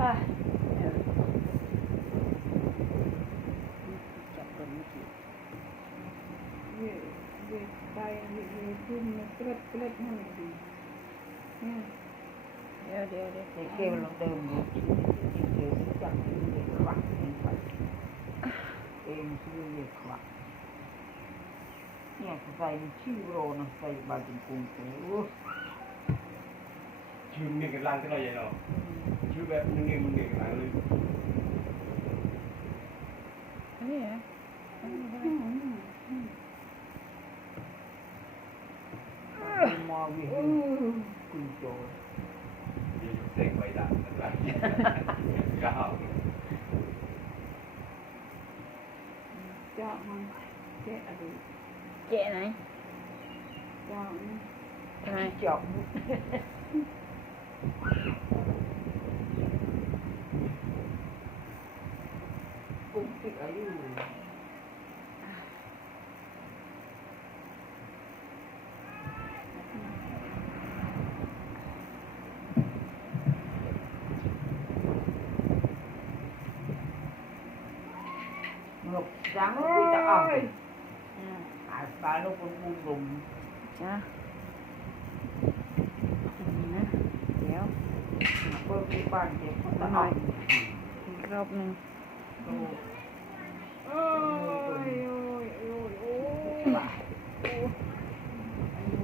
อ่ะจับตัวเมื่อกี้ เวเวไปเวขึ้นมาเกล็ดเกล็ดนั่นดีเนี่ยเดี๋ยวเด็กเกลลงเดิมดูเด็กเกลจับที่เด็กขวักเองไปเองชื่อเด็กขวักเนี่ยใส่ชื่อโรนะใส่บาจิงกุงเต๋อ ชื่อมึงกันล่างก็ได้ยังเนาะชื่อแบบมึงกันล่างเลย นี่ฮะ มอวิกุญโจ ยืนเซ็งไปด่าอะไรก้าว เจาะมันแกะอะไร แกไหน เจาะมัน ทำไมจอบกุ้งติดอายุงบจังคุยตะอ่อยอาปลาลูกกุ้งดุม จ้ะนะเดี๋ยว เปิดที่บ้านเด็กตะ หน่ อ่ อ อย ย อีกรอบหนึ่ง ดู โอ้ยโอ้ยโอ้ยโอ้ย ดู